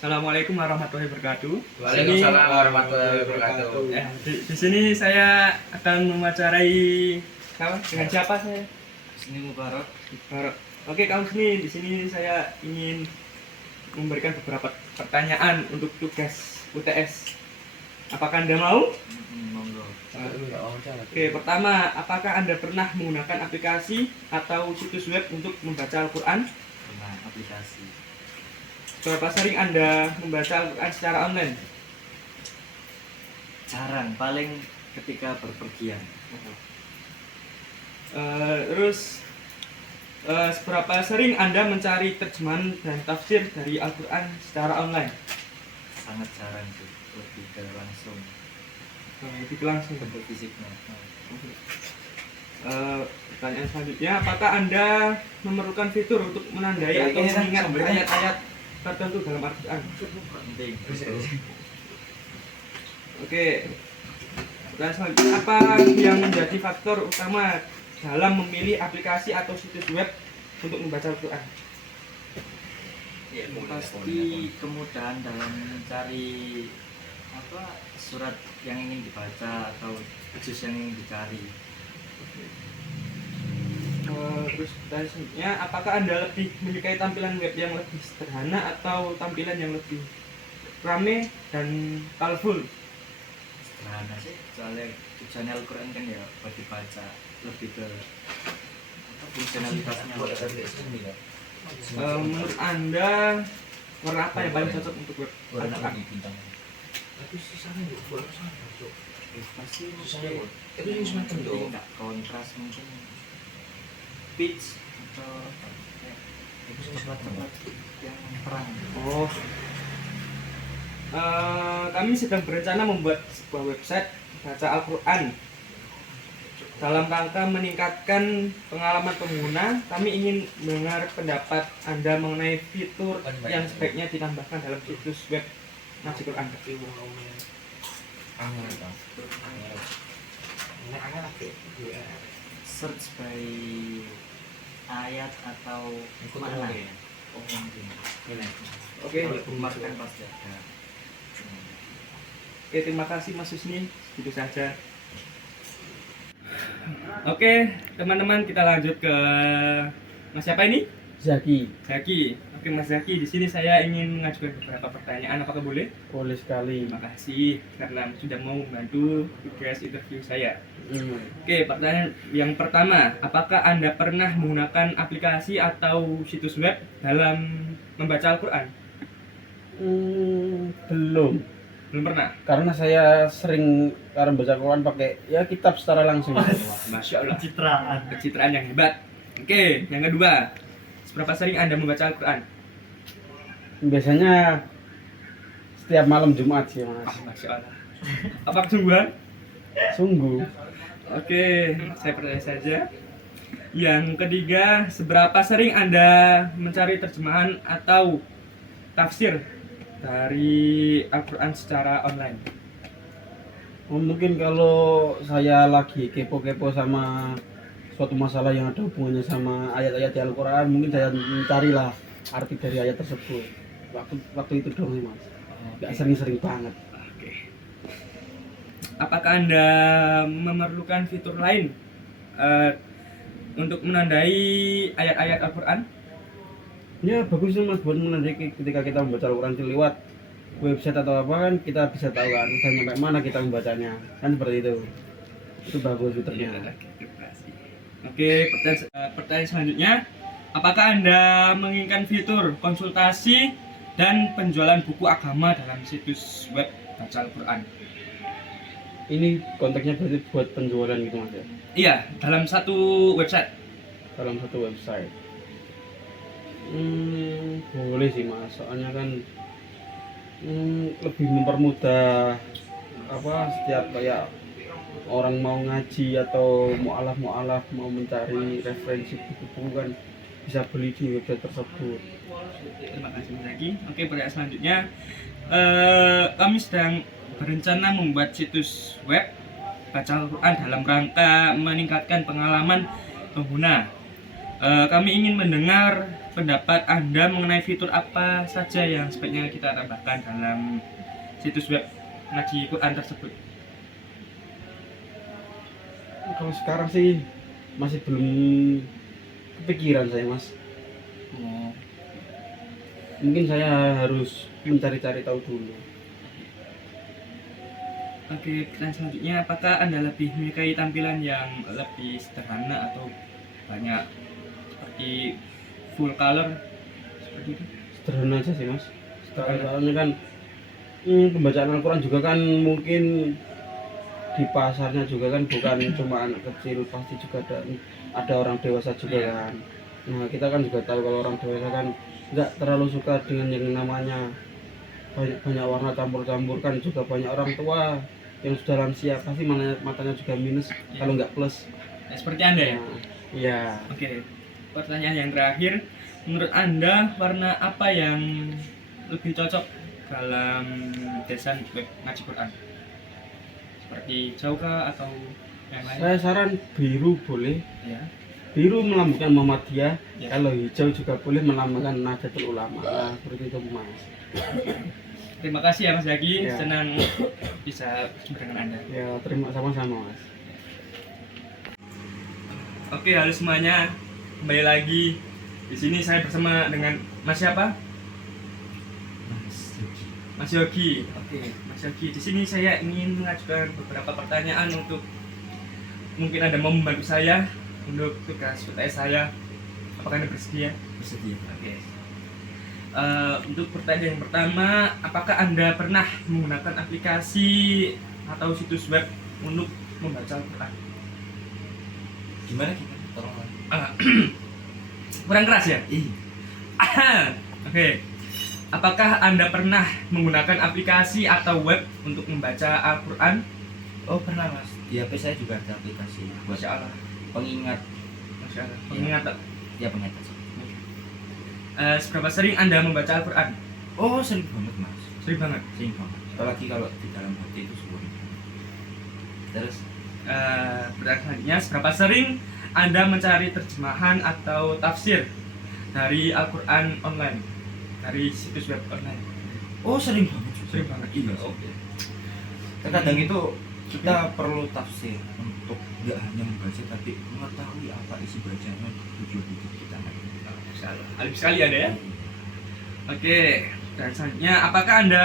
Assalamualaikum warahmatullahi wabarakatuh. Waalaikumsalam warahmatullahi wabarakatuh. Di sini saya akan mewawancarai dengan siapa saya? Husni Mubarak. Barak. Oke, Kang Husni, di sini saya ingin memberikan beberapa pertanyaan untuk tugas UTS. Apakah Anda mau? Monggo. Oke, pertama, apakah Anda pernah menggunakan aplikasi atau situs web untuk membaca Al-Quran? Pernah aplikasi. Berapa sering Anda membaca Al-Quran secara online? Jarang, paling ketika berpergian. Terus seberapa sering Anda mencari terjemahan dan tafsir dari Al-Quran secara online? Sangat jarang sih, lebih ke langsung Lebih langsung. bentuk fisiknya. Pertanyaan selanjutnya, apakah Anda memerlukan fitur untuk menandai atau mengingat ayat-ayat tertentu dalam Al-Quran? Penting. Oke. Pertanyaan selanjutnya, apa yang menjadi faktor utama dalam memilih aplikasi atau situs web untuk membaca Al-Quran? Pasti kemudahan dalam mencari surat yang ingin dibaca atau juz yang ingin dicari. Terus pertanyaan selanjutnya, apakah Anda lebih menyukai tampilan web yang lebih sederhana atau tampilan yang lebih rame dan colorful? Sederhana sih, soalnya tujuannya Al-Quran kan ya buat dibaca, lebih ke fungsionalitasnya. Menurut Anda warna apa yang paling cocok untuk web Al-Quran? Pasti Itu yang semacam dong. nggak kontras, mungkin pitch atau coklat-coklat yang terang. Oh, kami sedang berencana membuat sebuah website baca Al-Quran. Dalam rangka meningkatkan pengalaman pengguna, kami ingin mendengar pendapat Anda mengenai fitur yang sebaiknya ditambahkan dalam situs web Ngaji Quran. Search by ayat atau mana? Oh, mungkin. Oke, Kalau bookmark kan pasti ada. oke, terima kasih Mas Husni. Itu saja. Oke, teman-teman, kita lanjut ke Mas siapa ini? Zaki, Zaki. Oke, Mas Zaki, di sini saya ingin mengajukan beberapa pertanyaan. Apakah boleh? boleh sekali. Terima kasih karena sudah mau membantu tugas interview saya. Oke, pertanyaan yang pertama, apakah Anda pernah menggunakan aplikasi atau situs web dalam membaca Al-Quran? Belum, Belum pernah? karena saya sering karena baca Quran pakai ya kitab secara langsung. Masya Allah, Citraan. pencitraan yang hebat. Oke, yang kedua, seberapa sering Anda membaca Al-Quran? Biasanya setiap malam Jumat sih mas. Masya Allah. Apa kesungguhan? Sungguh. Oke, saya percaya saja. Yang ketiga, seberapa sering Anda mencari terjemahan atau tafsir dari Al-Quran secara online? Mungkin kalau saya lagi kepo-kepo sama suatu masalah yang ada hubungannya sama ayat-ayat di Al-Quran, mungkin saya mencarilah arti dari ayat tersebut. Waktu itu dong mas. Nggak sering-sering banget. Oke. Apakah Anda memerlukan fitur lain untuk menandai ayat-ayat Al-Quran? Ya bagus sih mas buat menandai ketika kita membaca Al-Quran lewat website atau apa kan kita bisa tahu kan dan sampai mana kita membacanya kan seperti itu bagus fiturnya. Terima kasih. Oke, pertanyaan selanjutnya, apakah Anda menginginkan fitur konsultasi dan penjualan buku agama dalam situs web baca Al-Quran? Ini konteksnya berarti buat penjualan gitu mas ya, Iya, dalam satu website. dalam satu website. Boleh sih mas, soalnya kan lebih mempermudah setiap kayak orang mau ngaji atau mualaf mau mencari referensi buku-buku kan bisa beli di website tersebut. Terima kasih Mas Zaki. Oke, pertanyaan selanjutnya, kami sedang berencana membuat situs web baca Al-Quran dalam rangka meningkatkan pengalaman pengguna. Kami ingin mendengar pendapat Anda mengenai fitur apa saja yang sebaiknya kita tambahkan dalam situs web Ngaji Quran tersebut? Kalau sekarang sih masih belum kepikiran saya, Mas. Oh, Mungkin saya harus mencari-cari tahu dulu. oke, pertanyaan selanjutnya, apakah Anda lebih menyukai tampilan yang lebih sederhana atau banyak seperti full color seperti itu? Sederhana aja sih, Mas. Sederhana. Soalnya kan pembacaan Al-Quran juga kan mungkin di pasarnya juga kan bukan cuma anak kecil, pasti juga ada orang dewasa juga Iya. kan. Nah, kita kan juga tahu kalau orang dewasa kan nggak terlalu suka dengan yang namanya banyak warna campur-campur, kan juga banyak orang tua yang sudah lansia pasti matanya juga minus kalau nggak plus. Nah, seperti Anda ya? Nah, iya. Oke, pertanyaan yang terakhir, menurut Anda warna apa yang lebih cocok dalam desain web Ngaji Quran? Seperti hijau kah atau yang lain? Saya saran biru boleh. Ya. Biru melambangkan Muhammadiyah, Ya. kalau hijau juga boleh melambangkan Nahdlatul Ulama. Nah, seperti itu, Mas. Terima kasih ya Mas Zaki, Ya. senang bisa berjumpa dengan Anda. Ya, terima sama-sama, Mas. Oke, halo semuanya, kembali lagi di sini saya bersama dengan Mas siapa? Mas Yogi. Oke, Mas Yogi. Di sini saya ingin mengajukan beberapa pertanyaan untuk mungkin Anda mau membantu saya untuk tugas UTS saya. Apakah Anda bersedia? Bersedia. Oke. Untuk pertanyaan yang pertama, apakah Anda pernah menggunakan aplikasi atau situs web untuk membaca Al-Quran? Gimana kita? Tolong. Kurang keras ya? Ih, Oke. Apakah Anda pernah menggunakan aplikasi atau web untuk membaca Al-Quran? oh pernah Mas. Di HP saya juga ada aplikasi buat Masya Allah. pengingat. Masya Allah. Pengingat tak? Ya pengingat aja. Seberapa sering Anda membaca Al-Quran? Oh sering banget Mas. Sering banget. Sering banget. Apalagi kalau di dalam hati itu sering. Terus Pertanyaan selanjutnya, seberapa sering Anda mencari terjemahan atau tafsir dari Al-Quran online, dari situs web online? oh sering banget juga. Sering banget. Iya. Oke. Terkadang itu kita perlu tafsir untuk nggak hanya membaca tapi mengetahui apa isi bacaan tujuan hidup kita nanti. Masya Allah. Alim sekali Anda ya. Oke. Dan selanjutnya, apakah Anda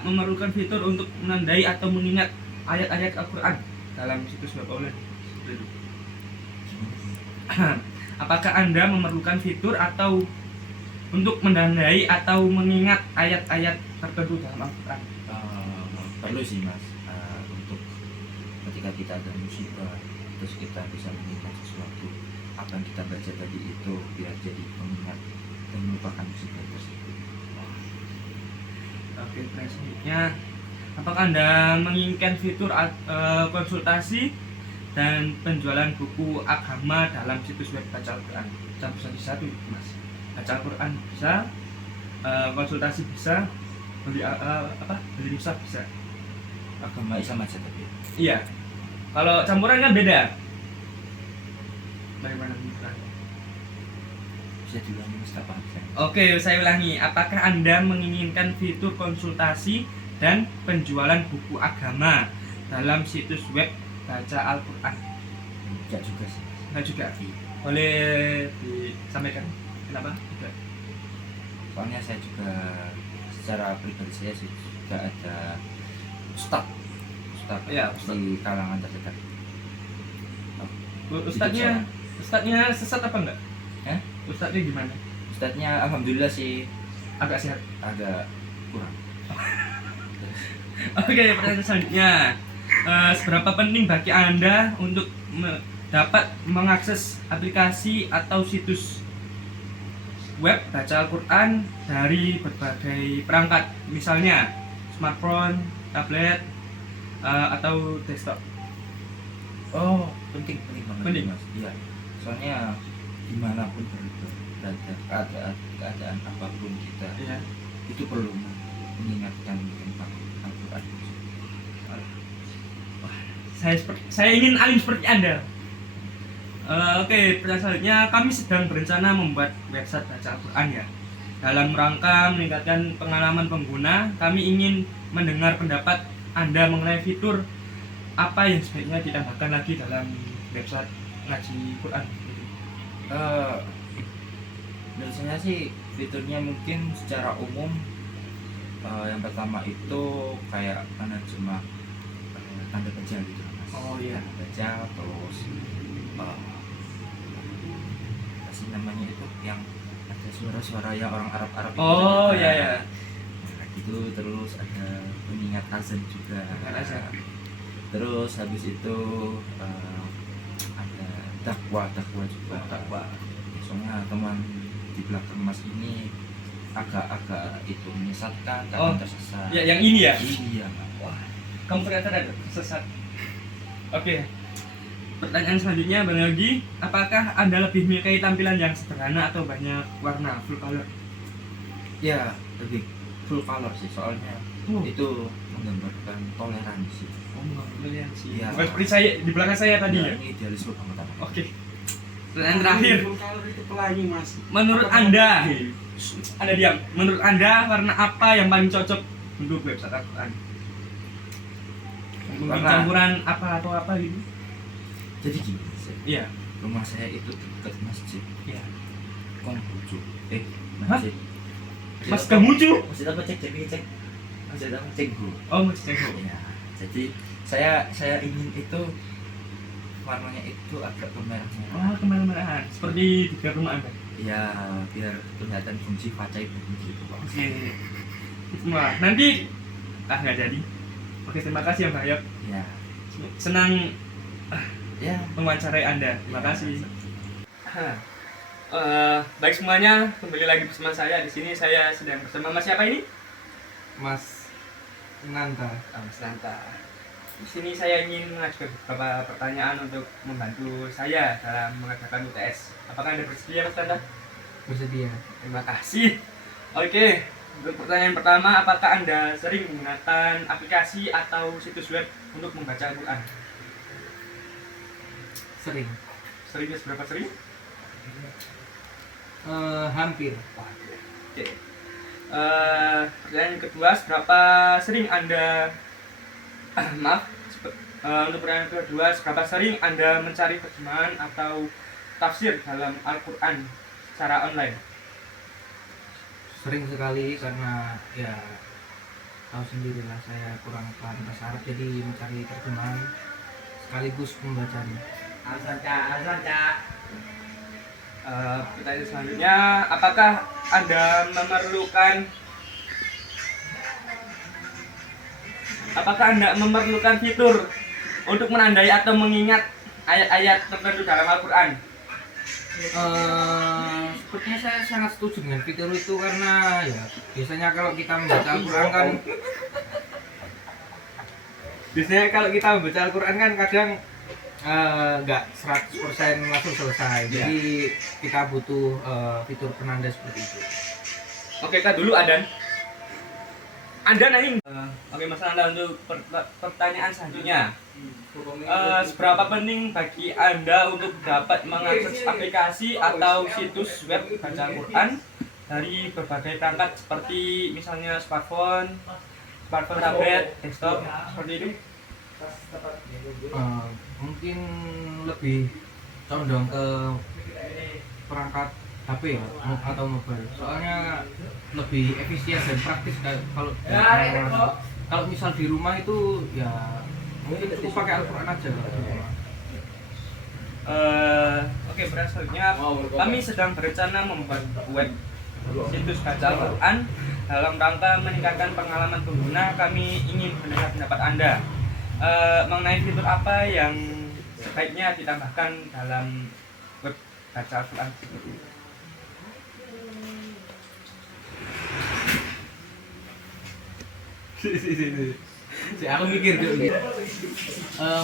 memerlukan fitur untuk menandai atau mengingat ayat-ayat Al-Quran dalam situs web online? Seperti itu. Apakah Anda memerlukan fitur atau untuk menandai atau mengingat ayat-ayat tertentu dalam Al-Quran? Perlu sih Mas. Untuk ketika kita ada musibah terus kita bisa mengingat sesuatu apa yang kita baca tadi itu biar jadi pengingat dan melupakan musibah tersebut. Oke, selanjutnya, apakah Anda menginginkan fitur konsultasi dan penjualan buku agama dalam situs web baca Al-Quran? Campur satu Mas. Baca Al-Quran bisa, konsultasi bisa, beli mushaf bisa. Agama Islam aja tapi Iya. Kalau campuran kan beda. Bagaimana menurut? bisa diulangi Mas tak paham saya. Oke, saya ulangi. Apakah Anda menginginkan fitur konsultasi dan penjualan buku agama dalam situs web baca Al-Quran? Enggak juga sih. Enggak juga. Boleh disampaikan kenapa? Juga. Soalnya saya juga secara pribadi saya sih juga ada ustad Ya, ustad. di kalangan terdekat. Ustadznya sesat apa enggak? Hah? Ustadznya gimana? Ustadnya alhamdulillah sih Agak sehat. agak kurang. Oke, pertanyaan selanjutnya. Seberapa penting bagi Anda untuk dapat mengakses aplikasi atau situs web baca Al-Quran dari berbagai perangkat, misalnya smartphone, tablet, atau desktop? Oh, penting banget. Penting. Mas. Iya. Soalnya dimanapun berada, keadaan apapun kita Ya. itu perlu mengingatkan tentang Al-Quran. Saya ingin alim seperti Anda. Oke, pertanyaan selanjutnya, kami sedang berencana membuat website baca Al-Quran ya. Dalam rangka meningkatkan pengalaman pengguna, kami ingin mendengar pendapat Anda mengenai fitur apa yang sebaiknya ditambahkan lagi dalam website ngaji Quran. Eh, Menurut saya sih fiturnya mungkin secara umum, yang pertama itu kayak penerjemah tanda baca gitu mas. Oh, iya. Tanda baca, terus apa sih namanya itu yang ada suara-suara yang orang Arab itu Oh, juga. iya, iya. Nah, gitu, terus ada pengingat azan juga. Pengingat azan. Terus habis itu ada dakwah juga. Dakwah. Soalnya teman di belakang mas ini agak itu menyesatkan, Oh, kadang tersesat. Ya, yang ini ya. Iya Mas. Wah, kamu ternyata ada sesat. Oke. Pertanyaan selanjutnya Bang Yogi, apakah Anda lebih menyukai tampilan yang sederhana atau banyak warna full color? Ya lebih full color sih, soalnya Oh. itu menggambarkan toleransi. Oh, brilliant sih. Iya. Bukan seperti saya di belakang saya tadi ya. Ini idealisme banget. Oke. Pertanyaan terakhir. Kalau itu pelangi mas. Menurut Anda, Anda diam. Menurut Anda warna apa yang paling cocok untuk website Al-Quran? Mungkin Warna. campuran apa atau apa gitu? Jadi gini, Mas. Iya. Rumah saya itu dekat masjid Iya. Konghucu. Masjid. Mas Gamucu? Masjid apa cek? Masjid apa Cenggu. Oh, Mas Cengho. Ya, jadi saya ingin itu warnanya itu agak kemerah-merah. Oh, kemerahan. Seperti di rumah Anda. Ya, biar kelihatan fungsi facai begitu. Oke. Wah, nanti nggak jadi. Oke, terima kasih ya Mbak Yok. Ya, Senang ya. mewawancarai Anda. Terima Ya. kasih. Baik semuanya, kembali lagi bersama saya di sini. Saya sedang bersama Mas siapa ini? Mas Nanta. Mas Lanta. Di sini saya ingin mengajukan beberapa pertanyaan untuk membantu saya dalam mengadakan UTS. Apakah Anda bersedia, Mas Lanta? Bersedia. Terima kasih. Oke, untuk pertanyaan pertama, apakah Anda sering menggunakan aplikasi atau situs web untuk membaca Al-Quran? Sering. Seringnya seberapa sering? Hampir. Oke. Pertanyaan kedua, seberapa sering Anda untuk pertanyaan kedua, seberapa sering Anda mencari terjemahan atau tafsir dalam Al-Quran secara online? Sering sekali karena ya tahu sendirilah saya kurang paham bahasa Arab, jadi mencari terjemahan sekaligus membacanya. Pertanyaan selanjutnya, apakah Anda memerlukan fitur untuk menandai atau mengingat ayat-ayat tertentu dalam Al-Quran? Sepertinya saya sangat setuju dengan fitur itu karena ya biasanya kalau kita membaca Al-Quran kan kadang nggak 100% langsung selesai, jadi kita butuh fitur penanda seperti itu. Oke, Kak dulu Adan. Anda nanya. Oke, Mas Anda untuk pertanyaan selanjutnya. Seberapa penting bagi Anda untuk dapat mengakses aplikasi atau situs web baca Al-Quran dari berbagai perangkat seperti misalnya smartphone, tablet, desktop, seperti itu? Mungkin lebih condong ke perangkat HP ya, atau mobile, soalnya lebih efisien dan praktis. Kalau misal di rumah itu ya mungkin cukup pakai Al-Quran aja kalau di rumah. Oke, berikutnya kami sedang berencana membuat web situs baca Al-Quran. Dalam rangka meningkatkan pengalaman pengguna, kami ingin mendengar pendapat Anda mengenai fitur apa yang sebaiknya ditambahkan dalam web baca Al-Quran. Aku mikir dulu.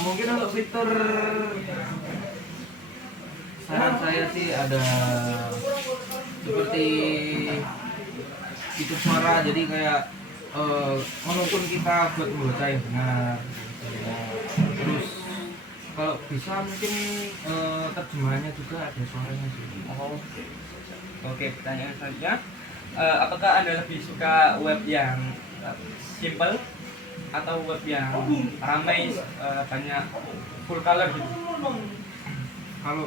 Mungkin untuk fitur saran saya sih ada seperti fitur suara, jadi kayak menuntun kita buat membaca yang benar. Terus Kalau bisa mungkin terjemahannya juga ada suaranya sih. Oh. Oke, pertanyaan selanjutnya. Apakah Anda lebih suka web yang simple atau web yang ramai, banyak full color gitu? Kalau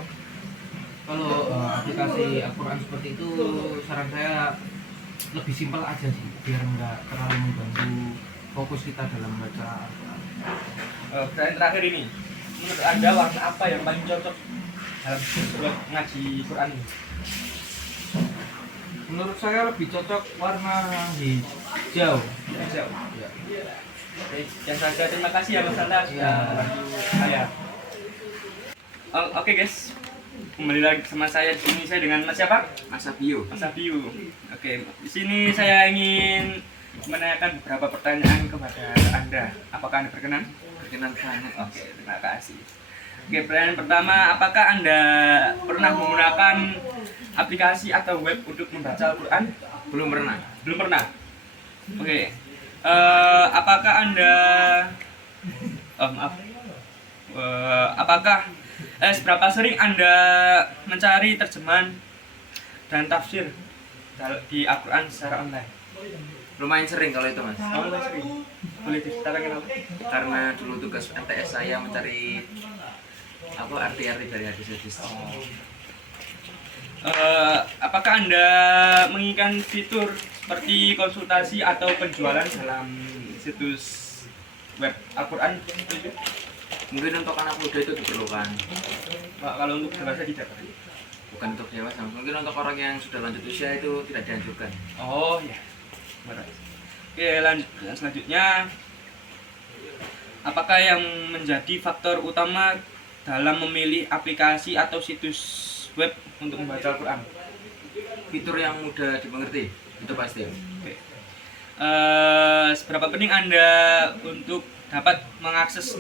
kalau aplikasi Al-Quran seperti itu, saran saya lebih simpel aja sih, biar nggak terlalu mengganggu fokus kita dalam membaca Al-Quran. Pertanyaan terakhir ini. Menurut Anda warna apa yang paling cocok dalam web ngaji Quran ini? Menurut saya lebih cocok warna hijau. Hijau. Ya. Oke, sekian saja. Terima kasih ya Mas Anda sudah membantu saya. Oke guys, kembali lagi bersama saya di sini, saya dengan Mas siapa? Mas Abio. Mas Abiu. Oke, di sini saya ingin menanyakan beberapa pertanyaan kepada Anda. Apakah Anda berkenan? Berkenan banget. Oke, terima kasih. Oke, pertanyaan pertama, apakah Anda pernah menggunakan aplikasi atau web untuk membaca Al-Quran? Belum pernah. Belum pernah. Oke. Apakah Anda maaf. Apakah seberapa sering Anda mencari terjemahan dan tafsir di Al-Quran secara online? Lumayan sering kalau itu, Mas. Oh, sering. Boleh diceritakan kenapa? Karena dulu tugas MTS saya mencari arti-arti dari hadis-hadis. Apakah Anda menginginkan fitur seperti konsultasi atau penjualan dalam situs web Al-Quran? Mungkin untuk anak muda itu diperlukan, Kalau untuk dewasa tidak. bukan untuk dewasa. Mungkin untuk orang yang sudah lanjut usia itu tidak dianjurkan. Oh ya, benar. Oke, lanjut. Selanjutnya, apakah yang menjadi faktor utama dalam memilih aplikasi atau situs web untuk membaca Al-Quran? Fitur yang mudah dimengerti itu pasti. Oke. Seberapa penting Anda untuk dapat mengakses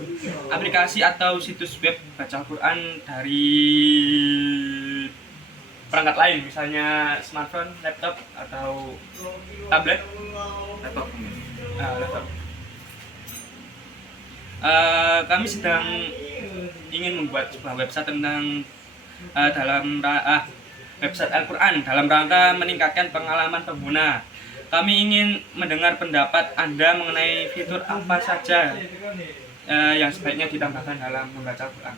aplikasi atau situs web baca Al-Quran dari perangkat lain, misalnya smartphone, laptop, atau tablet? Laptop mungkin. Laptop. Kami sedang ingin membuat sebuah website tentang website Al-Quran dalam rangka meningkatkan pengalaman pengguna. Kami ingin mendengar pendapat Anda mengenai fitur apa saja yang sebaiknya ditambahkan dalam membaca Al-Quran.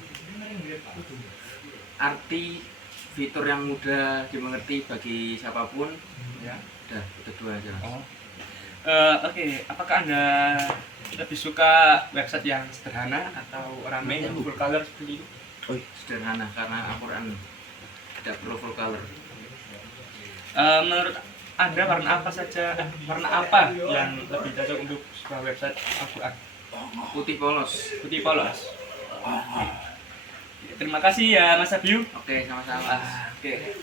Arti fitur yang mudah dimengerti bagi siapapun, Ya. udah itu dua aja. Oh. Oke, apakah Anda lebih suka website yang sederhana atau ramai yang full color seperti itu? Sederhana karena Al-Quran tidak perlu full color. Menurut Anda warna apa yang lebih cocok untuk sebuah website Al-Quran? Putih polos. Putih polos. Terima kasih ya Mas Abiu. Oke, sama-sama. Oke.